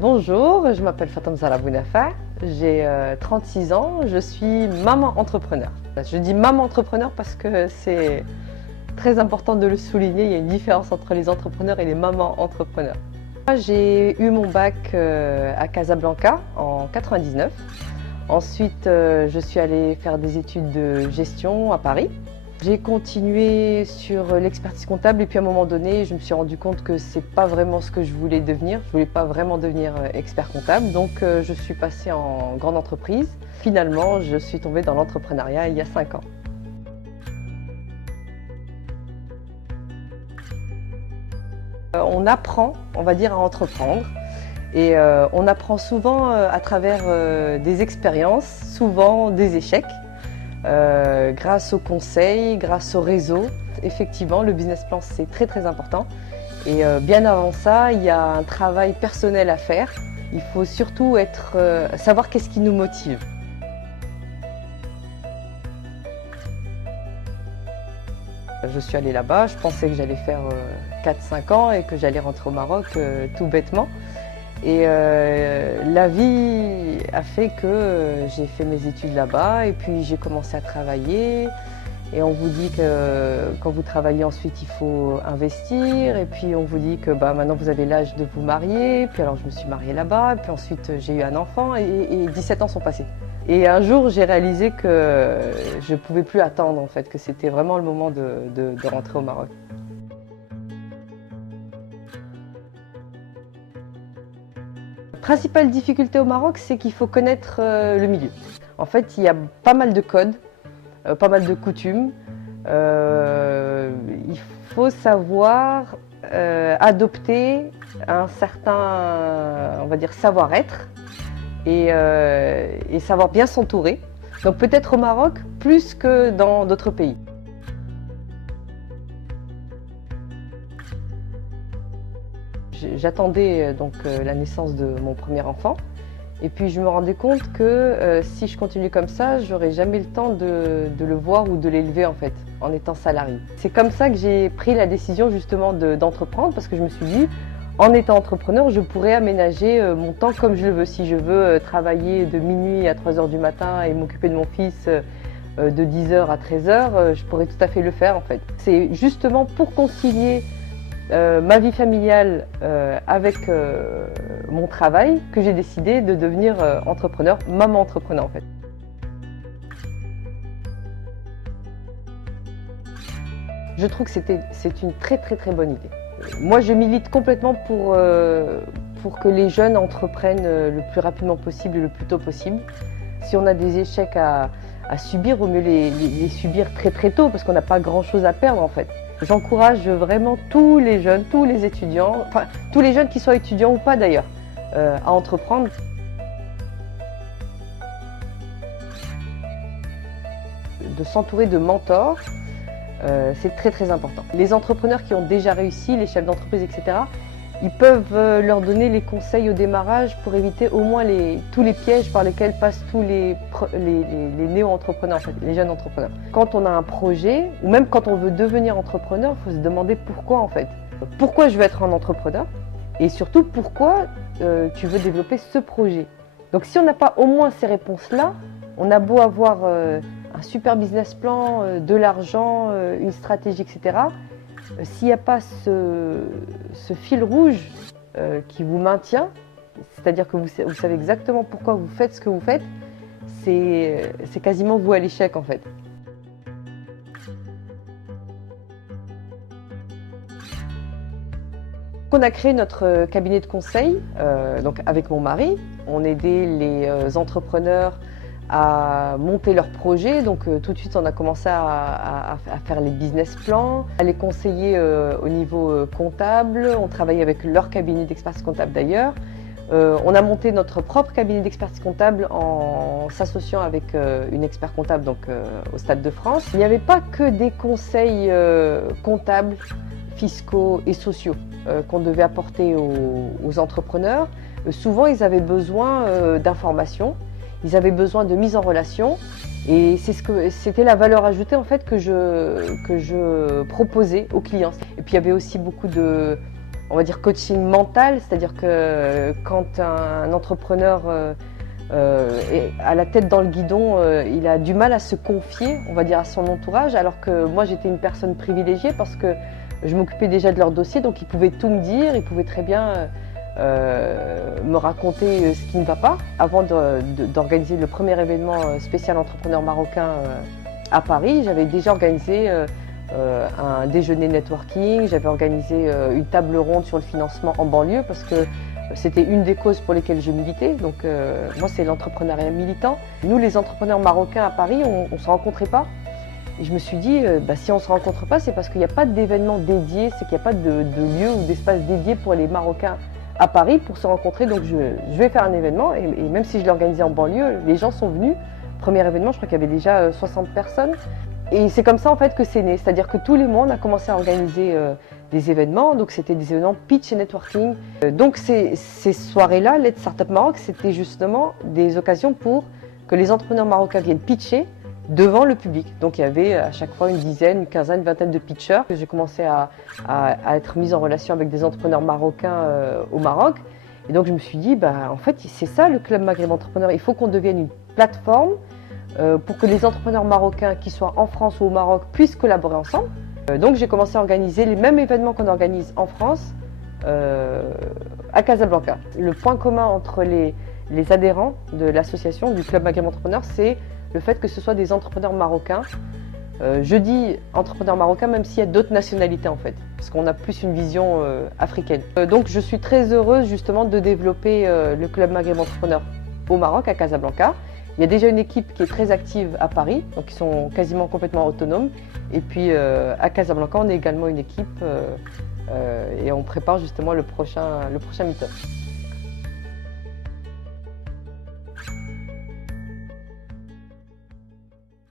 Bonjour, je m'appelle Fatem Zahra Bounafa, j'ai 36 ans, je suis maman entrepreneur. Je dis maman entrepreneur parce que c'est très important de le souligner, il y a une différence entre les entrepreneurs et les mamans entrepreneurs. J'ai eu mon bac à Casablanca en 99. Ensuite, je suis allée faire des études de gestion à Paris. J'ai continué sur l'expertise comptable et puis à un moment donné, je me suis rendu compte que c'est pas vraiment ce que je voulais devenir. Je voulais pas vraiment devenir expert comptable, donc je suis passée en grande entreprise. Finalement, je suis tombée dans l'entrepreneuriat il y a 5 ans. On apprend, on va dire, à entreprendre. Et on apprend souvent à travers des expériences, souvent des échecs. Grâce aux conseils, grâce au réseau. Effectivement, le business plan, c'est très important. Et bien avant ça, il y a un travail personnel à faire. Il faut surtout savoir qu'est-ce qui nous motive. Je suis allée là-bas, je pensais que j'allais faire 4-5 ans et que j'allais rentrer au Maroc tout bêtement. Et la vie a fait que j'ai fait mes études là-bas et puis j'ai commencé à travailler. Et on vous dit que quand vous travaillez ensuite, il faut investir. Et puis on vous dit que maintenant vous avez l'âge de vous marier. Puis alors je me suis mariée là-bas. Puis ensuite j'ai eu un enfant et 17 ans sont passés. Et un jour j'ai réalisé que je ne pouvais plus attendre en fait, que c'était vraiment le moment de rentrer au Maroc. La principale difficulté au Maroc, c'est qu'il faut connaître le milieu. En fait, il y a pas mal de codes, pas mal de coutumes. Il faut savoir adopter un certain, on va dire, savoir-être et savoir bien s'entourer. Donc peut-être au Maroc plus que dans d'autres pays. J'attendais donc la naissance de mon premier enfant et puis je me rendais compte que si je continuais comme ça, j'aurais jamais le temps de le voir ou de l'élever en fait, en étant salarié. C'est comme ça que j'ai pris la décision justement d'entreprendre parce que je me suis dit, en étant entrepreneur, je pourrais aménager mon temps comme je le veux. Si je veux travailler de minuit à 3 h du matin et m'occuper de mon fils de 10 h à 13 h, je pourrais tout à fait le faire en fait. C'est justement pour concilier ma vie familiale avec mon travail que j'ai décidé de devenir entrepreneur, maman entrepreneur en fait. Je trouve que c'est une très bonne idée. Moi je milite complètement pour que les jeunes entreprennent le plus rapidement possible et le plus tôt possible. Si on a des échecs à subir, il vaut mieux les subir très tôt parce qu'on n'a pas grand chose à perdre en fait. J'encourage vraiment tous les jeunes, tous les étudiants, enfin tous les jeunes qui soient étudiants ou pas d'ailleurs, à entreprendre. De s'entourer de mentors, c'est très important. Les entrepreneurs qui ont déjà réussi, les chefs d'entreprise, etc., ils peuvent leur donner les conseils au démarrage pour éviter au moins tous les pièges par lesquels passent tous les néo-entrepreneurs, en fait, les jeunes entrepreneurs. Quand on a un projet, ou même quand on veut devenir entrepreneur, il faut se demander pourquoi en fait. Pourquoi je veux être un entrepreneur et surtout pourquoi tu veux développer ce projet. Donc si on n'a pas au moins ces réponses-là, on a beau avoir un super business plan, de l'argent, une stratégie, etc. S'il n'y a pas ce fil rouge qui vous maintient, c'est-à-dire que vous savez exactement pourquoi vous faites ce que vous faites, c'est quasiment vous à l'échec en fait. On a créé notre cabinet de conseil donc avec mon mari. On aidait les entrepreneurs à monter leurs projets. Donc tout de suite, on a commencé à faire les business plans, à les conseiller au niveau comptable. On travaillait avec leur cabinet d'expertise comptable d'ailleurs. On a monté notre propre cabinet d'expertise comptable en s'associant avec une expert comptable donc, au Stade de France. Il n'y avait pas que des conseils comptables, fiscaux et sociaux qu'on devait apporter aux entrepreneurs. Souvent, ils avaient besoin d'informations, ils avaient besoin de mise en relation. Et c'était la valeur ajoutée en fait que je proposais aux clients. Et puis il y avait aussi beaucoup de, on va dire, coaching mental, c'est-à-dire que quand un entrepreneur est à la tête dans le guidon, il a du mal à se confier, on va dire, à son entourage, alors que moi j'étais une personne privilégiée parce que je m'occupais déjà de leur dossier, donc ils pouvaient tout me dire, ils pouvaient très bien me raconter ce qui ne va pas avant d'organiser le premier événement spécial entrepreneur marocain à Paris. J'avais déjà organisé un déjeuner networking, j'avais organisé une table ronde sur le financement en banlieue parce que c'était une des causes pour lesquelles je militais. Donc moi c'est l'entrepreneuriat militant. Nous les entrepreneurs marocains à Paris, on ne se rencontrait pas. Et je me suis dit, si on ne se rencontre pas, c'est parce qu'il n'y a pas d'événement dédié, c'est qu'il n'y a pas de lieu ou d'espace dédié pour les Marocains à Paris pour se rencontrer. Donc je vais faire un événement et même si je l'ai organisé en banlieue, les gens sont venus. Premier événement, je crois qu'il y avait déjà 60 personnes. Et c'est comme ça en fait que c'est né. C'est-à-dire que tous les mois, on a commencé à organiser des événements. Donc c'était des événements pitch et networking. Donc ces soirées-là, Let's Startup Maroc, c'était justement des occasions pour que les entrepreneurs marocains viennent pitcher devant le public. Donc il y avait à chaque fois une dizaine, une quinzaine, une vingtaine de pitchers. J'ai commencé à être mise en relation avec des entrepreneurs marocains au Maroc. Et donc je me suis dit, en fait c'est ça le Club Maghreb Entrepreneur. Il faut qu'on devienne une plateforme pour que les entrepreneurs marocains qui soient en France ou au Maroc puissent collaborer ensemble. Donc j'ai commencé à organiser les mêmes événements qu'on organise en France à Casablanca. Le point commun entre les adhérents de l'association du Club Maghreb Entrepreneur, c'est le fait que ce soit des entrepreneurs marocains. Je dis entrepreneurs marocains même s'il y a d'autres nationalités en fait, parce qu'on a plus une vision africaine. Donc je suis très heureuse justement de développer le Club Maghreb Entrepreneur au Maroc, à Casablanca. Il y a déjà une équipe qui est très active à Paris, donc ils sont quasiment complètement autonomes. Et puis à Casablanca, on est également une équipe et on prépare justement le prochain meet-up.